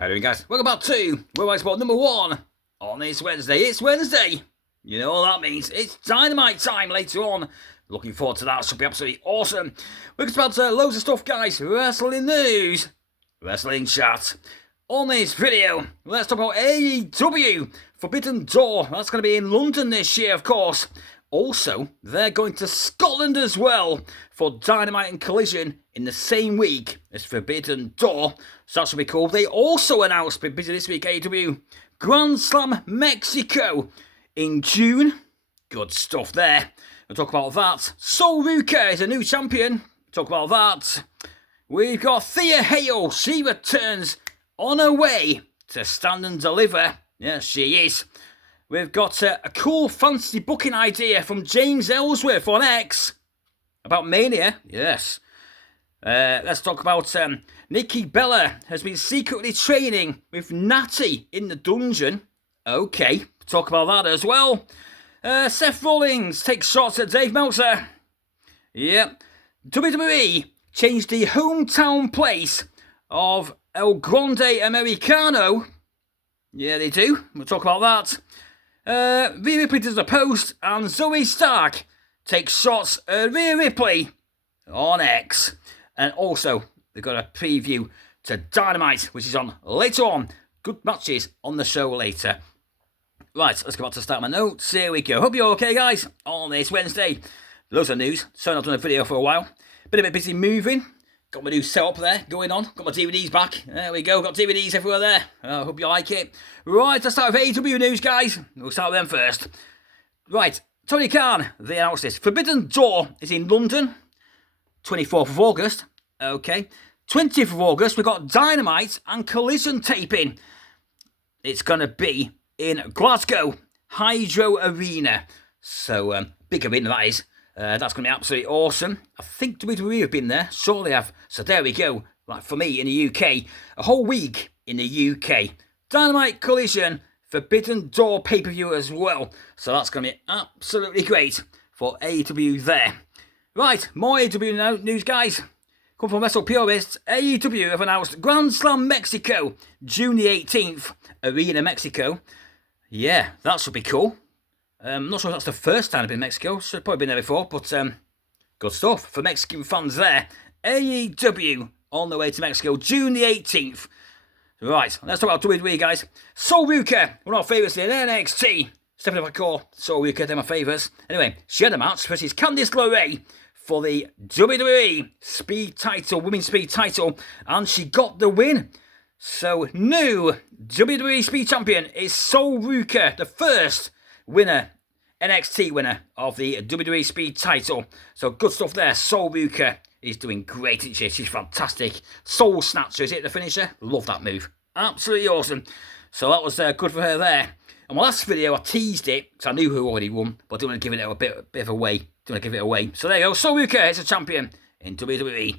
How you doing, guys? Welcome back to Worldwide Sport number 1 on this Wednesday. It's Wednesday. You know what that means. It's Dynamite time later on. Looking forward to that. Should be absolutely awesome. We're going to talk about loads of stuff, guys. Wrestling news, wrestling chat. On this video, let's talk about AEW Forbidden Door. That's going to be in London this year, of course. Also, they're going to Scotland as well for Dynamite and Collision in the same week as Forbidden Door. So that should be cool. They also announced, been busy this week, AEW Grand Slam Mexico in June. Good stuff there. We'll talk about that. Sol Ruka is a new champion. Talk about that. We've got Thea Hale. She returns on her way to Stand and Deliver. Yes, she is. We've got a cool fantasy booking idea from James Ellsworth on X about Mania. Yes. Let's talk about Nikki Bella has been secretly training with Natty in the dungeon. Okay, talk about that as well. Seth Rollins takes shots at Dave Meltzer. Yep. WWE changed the hometown place of El Grande Americano. Yeah, they do. We'll talk about that. Rhea Ripley does a post, and Zoe Stark takes shots at Rhea Ripley on X. And also, they've got a preview to Dynamite, which is on later on. Good matches on the show later. Right, let's go back to start my notes. Here we go. Hope you're okay, guys, on this Wednesday. Loads of news. So I've not done a video for a while. Been a bit busy moving. Got my new setup there going on. Got my DVDs back. There we go. Got DVDs everywhere there. I hope you like it. Right, let's start with AEW news, guys. We'll start with them first. Right, Tony Khan, they announced this. Forbidden Door is in London. 24th of August. Okay. 20th of August, we've got Dynamite and Collision taping. It's going to be in Glasgow Hydro Arena. So, big arena that is. That's going to be absolutely awesome. I think WWE have been there. Surely have. So there we go. Like for me in the UK. A whole week in the UK. Dynamite Collision. Forbidden Door pay-per-view as well. So that's going to be absolutely great for AEW there. Right. More AEW news, guys. Come from Wrestle Purists. AEW have announced Grand Slam Mexico. June the 18th. Arena Mexico. Yeah, that should be cool. I'm not sure if that's the first time I've been in Mexico. Should have probably been there before, but good stuff for Mexican fans there. AEW on the way to Mexico, June the 18th. Right, let's talk about WWE, guys. Sol Ruka, one of our favourites in NXT. Stepping up a core, Sol Ruka, they're my favourites. Anyway, she had a match versus Candice LeRae for the WWE Speed title, Women's Speed title, and she got the win. So, new WWE Speed Champion is Sol Ruka, the first winner, NXT winner of the WWE Speed title. So good stuff there. Sol Ruka is doing great, isn't she? She's fantastic. Soul Snatcher, is it the finisher? Love that move. Absolutely awesome. So that was good for her there. And my last video, I teased it, because I knew who already won, but I didn't want to give it a bit of away. Didn't want to give it away. So there you go. Sol Ruka is a champion in WWE.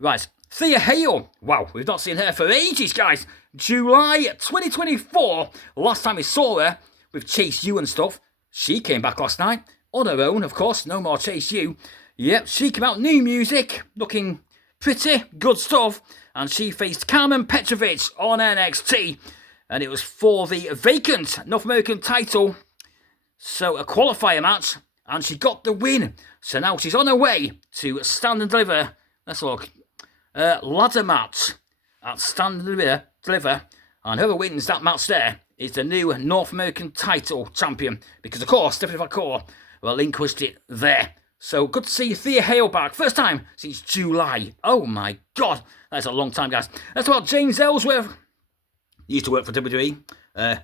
Right. Thea Hale. Wow, we've not seen her for ages, guys. July 2024. Last time we saw her with Chase U and stuff. She came back last night on her own, of course. No more Chase U. Yep, she came out new music, looking pretty, good stuff. And she faced Carmen Petrovic on NXT. And it was for the vacant North American title. So a qualifier match. And she got the win. So now she's on her way to Stand and Deliver. Let's look. Ladder match at Stand and Deliver. And whoever wins that match there is the new North American title champion. Because, of course, Stephanie McCall relinquished it there. So, good to see Thea Hale back. First time since July. Oh, my God. That's a long time, guys. That's about James Ellsworth. He used to work for WWE.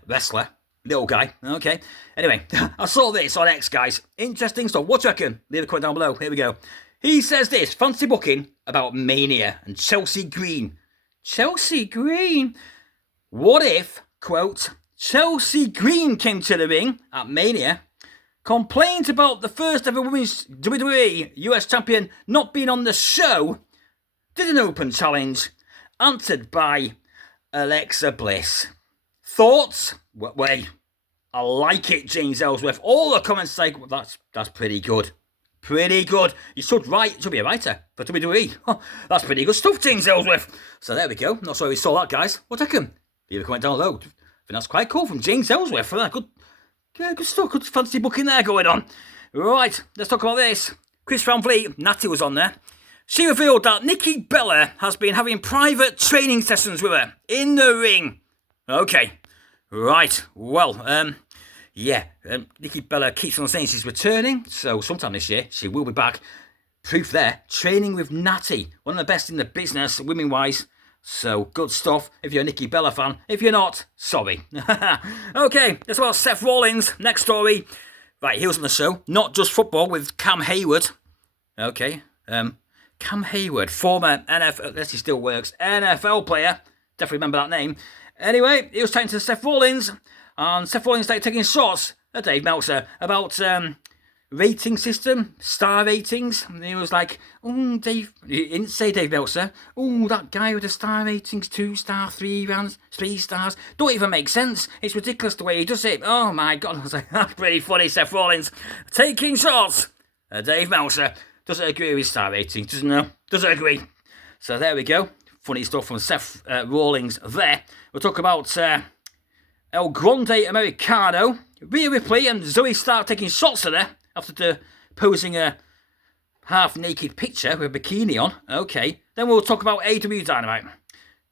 Wrestler. Little guy. Okay. Anyway, I saw this on X, guys. Interesting stuff. What do you reckon? Leave a comment down below. Here we go. He says this. Fantasy booking about Mania and Chelsea Green. Chelsea Green? What if, quote, Chelsea Green came to the ring at Mania, complained about the first ever women's WWE US champion not being on the show, did an open challenge, answered by Alexa Bliss. Thoughts? Wait, I like it, James Ellsworth. All the comments say, well, that's pretty good. Pretty good. You should be a writer for WWE. Oh, that's pretty good stuff, James Ellsworth. So there we go. Not sure we saw that, guys. What do you reckon? Leave a comment down below. I think that's quite cool from James Ellsworth for that. Good stuff. Good fancy booking there going on. Right, let's talk about this. Chris Van Vliet, Natty was on there. She revealed that Nikki Bella has been having private training sessions with her in the ring. Okay, right. Well, Nikki Bella keeps on saying she's returning, so sometime this year she will be back. Proof there, training with Natty, one of the best in the business, women-wise. So, good stuff if you're a Nikki Bella fan. If you're not, sorry. Okay, that's about Seth Rollins. Next story. Right, he was on the show. Not Just Football with Cam Hayward. Okay, Cam Hayward, former NFL, unless he still works, NFL player. Definitely remember that name. Anyway, he was talking to Seth Rollins, and Seth Rollins started taking shots at Dave Meltzer about rating system, star ratings. And he was like, he didn't say Dave Meltzer. That guy with the star ratings, 2 star, 3 stars. Don't even make sense. It's ridiculous the way he does it. Oh my God. I was like, that's pretty funny, Seth Rollins. Taking shots at Dave Meltzer. Doesn't agree with star ratings. Doesn't agree. So there we go. Funny stuff from Seth Rollins there. We'll talk about El Grande Americano. Rhea Ripley and Zoe Stark taking shots at her after posing a half-naked picture with a bikini on. Okay. Then we'll talk about AEW Dynamite.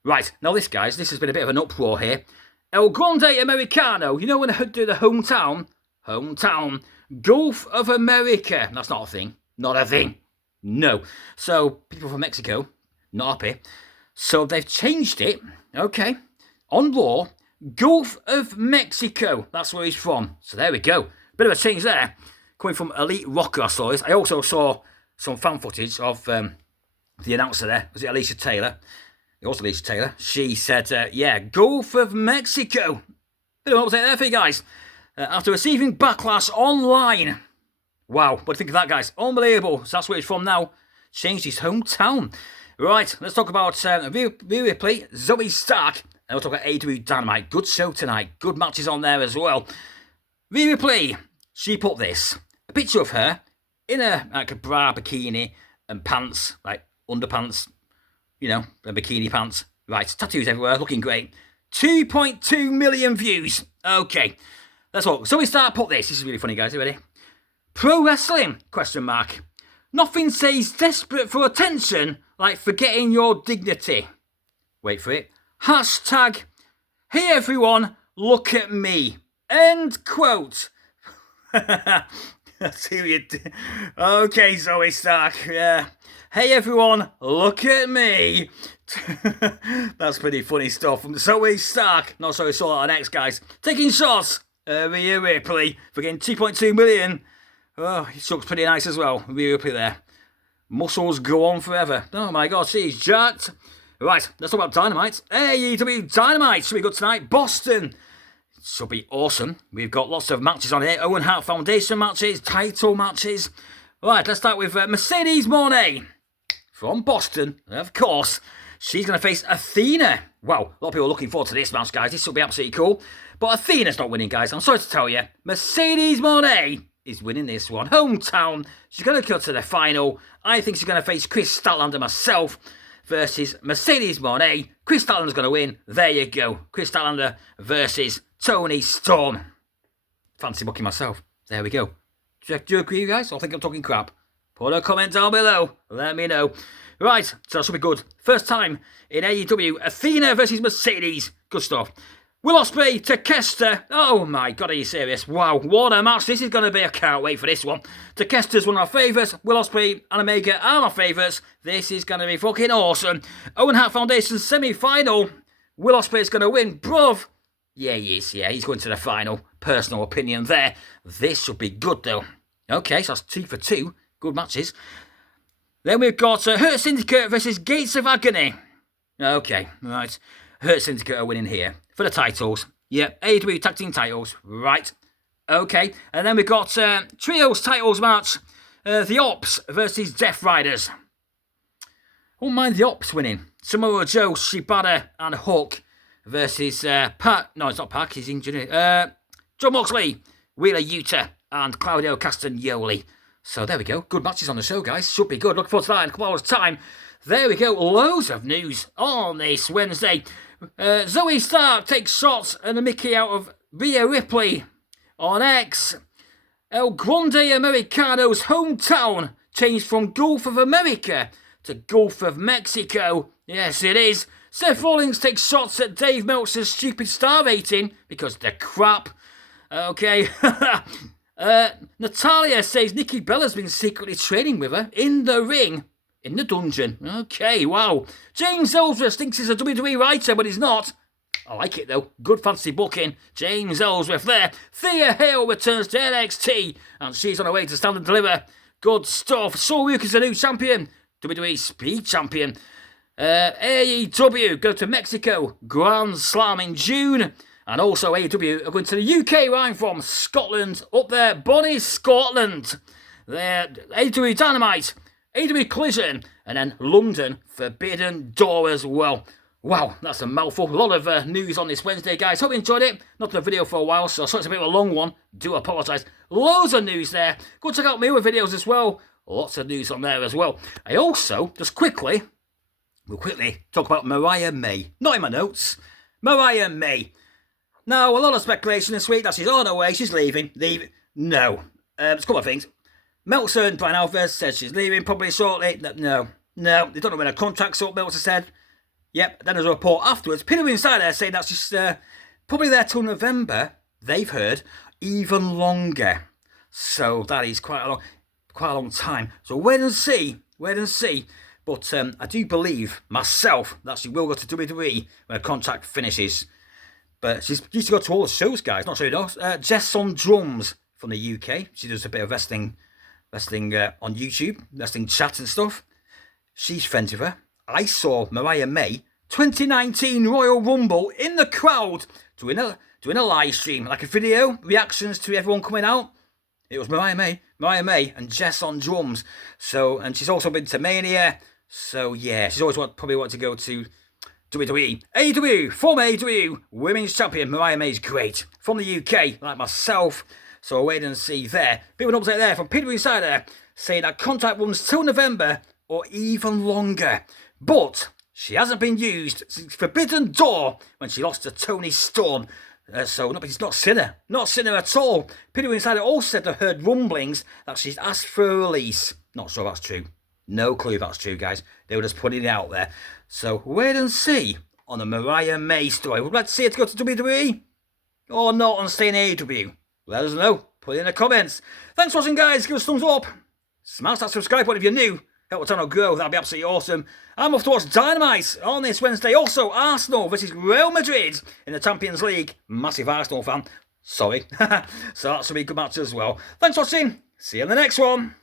Right. Now this, guys, this has been a bit of an uproar here. El Grande Americano. You know when they do the hometown? Gulf of America. That's not a thing. Not a thing. No. So, people from Mexico, not happy. So, they've changed it. Okay. On Raw, Gulf of Mexico. That's where he's from. So, there we go. Bit of a change there. Coming from Elite Rocker, I saw this. I also saw some fan footage of the announcer there. Was it Alicia Taylor? It was Alicia Taylor. She said, Gulf of Mexico. Bit of an update there for you guys. After receiving backlash online. Wow, what do you think of that, guys? Unbelievable. So that's where he's from now. Changed his hometown. Right, let's talk about Rhea Ripley, Zoe Stark, and we'll talk about AEW Dynamite. Good show tonight. Good matches on there as well. Rhea Ripley, she put this. A picture of her in a bra, bikini, and pants, like underpants, and bikini pants. Right, tattoos everywhere, looking great. 2.2 million views. Okay, let's look. Zoe Stark put this. This is really funny, guys. Are you ready? Pro wrestling? ? Nothing says desperate for attention like forgetting your dignity. Wait for it. Hashtag, hey everyone, look at me. End quote. Okay, Zoe Stark. Yeah. Hey everyone, look at me. That's pretty funny stuff from Zoe Stark. Not sure we saw that on X, guys. Taking shots. Rhea Ripley for getting 2.2 million. Oh, he looks pretty nice as well. Rhea Ripley there. Muscles go on forever. Oh my God, she's jacked. Right, let's talk about Dynamite. AEW Dynamite should be good tonight. Boston. Should be awesome. We've got lots of matches on here. Owen Hart Foundation matches, title matches. Right, let's start with Mercedes Moné from Boston, of course. She's going to face Athena. Wow, a lot of people are looking forward to this match, guys. This will be absolutely cool. But Athena's not winning, guys. I'm sorry to tell you. Mercedes Moné is winning this one. Hometown. She's going to go to the final. I think she's going to face Chris Statlander myself versus Mercedes Moné. Chris Statlander's going to win. There you go. Chris Statlander versus Toni Storm. Fancy booking myself. There we go. Do you agree, you guys? I think I'm talking crap. Put a comment down below. Let me know. Right, so that should be good. First time in AEW. Athena versus Mercedes. Good stuff. Will Ospreay to Kester. Oh my God, are you serious? Wow, what a match this is going to be. I can't wait for this one. Kester's one of my favourites. Will Ospreay and Omega are my favourites. This is going to be fucking awesome. Owen Hart Foundation semi-final. Will Ospreay's going to win, bruv. Yeah, he is. Yeah, he's going to the final. Personal opinion there. This should be good, though. Okay, so that's 2 for 2. Good matches. Then we've got Hurt Syndicate versus Gates of Agony. Okay, right. Hurt Syndicate are winning here. For the titles. Yep, AEW Tag Team titles. Right. Okay. And then we've got Trios titles match. The Ops versus Death Riders. I won't mind the Ops winning. Samoa Joe, Shibata and Hook versus Pat. No, it's not Pac. He's injured. John Moxley, Wheeler Yuta and Claudio Castagnoli. So there we go. Good matches on the show, guys. Should be good. Look forward to that in a couple hours' time. There we go. Loads of news on this Wednesday. Zoe Stark takes shots and a Mickey out of Rhea Ripley on X. El Grande Americano's hometown changed from Gulf of America to Gulf of Mexico. Yes, it is. Seth Rollins takes shots at Dave Meltzer's stupid star rating because they're crap. Okay. Natalia says Nikki Bella's been secretly training with her in the ring, in the dungeon. Okay, wow. James Ellsworth thinks he's a WWE writer, but he's not. I like it though. Good fancy booking. James Ellsworth there. Thea Hale returns to NXT, and she's on her way to stand and deliver. Good stuff. Sol Ruka's the new champion. WWE Speed Champion. AEW go to Mexico. Grand Slam in June. And also AEW are going to the UK, right from Scotland. Up there, Bonnie, Scotland. There, AEW Dynamite, AEW Collision, and then London Forbidden Door as well. Wow, that's a mouthful. A lot of news on this Wednesday, guys. Hope you enjoyed it. Not done a video for a while, so it's a bit of a long one. Do apologise. Loads of news there. Go check out my other videos as well. Lots of news on there as well. I also, we'll quickly talk about Mariah May. Not in my notes. Mariah May. Now, a lot of speculation this week that she's on her way, she's leaving. No. There's a couple of things. Meltzer and Brian Alvarez said she's leaving probably shortly. No. They don't know when her contract's up, Meltzer said. Yep, then there's a report afterwards. Peter Insider saying that she's probably there till November. They've heard even longer. So that is quite a long time. So wait and see. But I do believe myself that she will go to WWE when her contract finishes. But she's used to go to all the shows, guys. Not sure you know. Jess on drums from the UK. She does a bit of wrestling on YouTube, wrestling chat and stuff. She's friends with her. I saw Mariah May 2019 Royal Rumble in the crowd doing a live stream, like a video, reactions to everyone coming out. It was Mariah May and Jess on drums. So, and she's also been to Mania. So yeah, she's always probably wanted to go to WWE. AEW, former AEW Women's Champion Mariah May's great. From the UK, like myself. So wait and see there. Bit of an update there from Peter Insider saying that contract runs till November or even longer. But she hasn't been used since Forbidden Door when she lost to Toni Storm. So nobody's not seen her. Not seen her at all. Peter Insider also said they've heard rumblings that she's asked for a release. Not sure that's true. No clue if that's true, guys. They were just putting it out there. So wait and see on the Mariah May story. Would you like to see her to go to WWE? Or not and stay in AEW? Let us know. Put it in the comments. Thanks for watching, guys. Give us a thumbs up. Smash that subscribe button if you're new. Help the channel grow. That'd be absolutely awesome. I'm off to watch Dynamite on this Wednesday. Also, Arsenal versus Real Madrid in the Champions League. Massive Arsenal fan. Sorry. So that should be a good match as well. Thanks for watching. See you in the next one.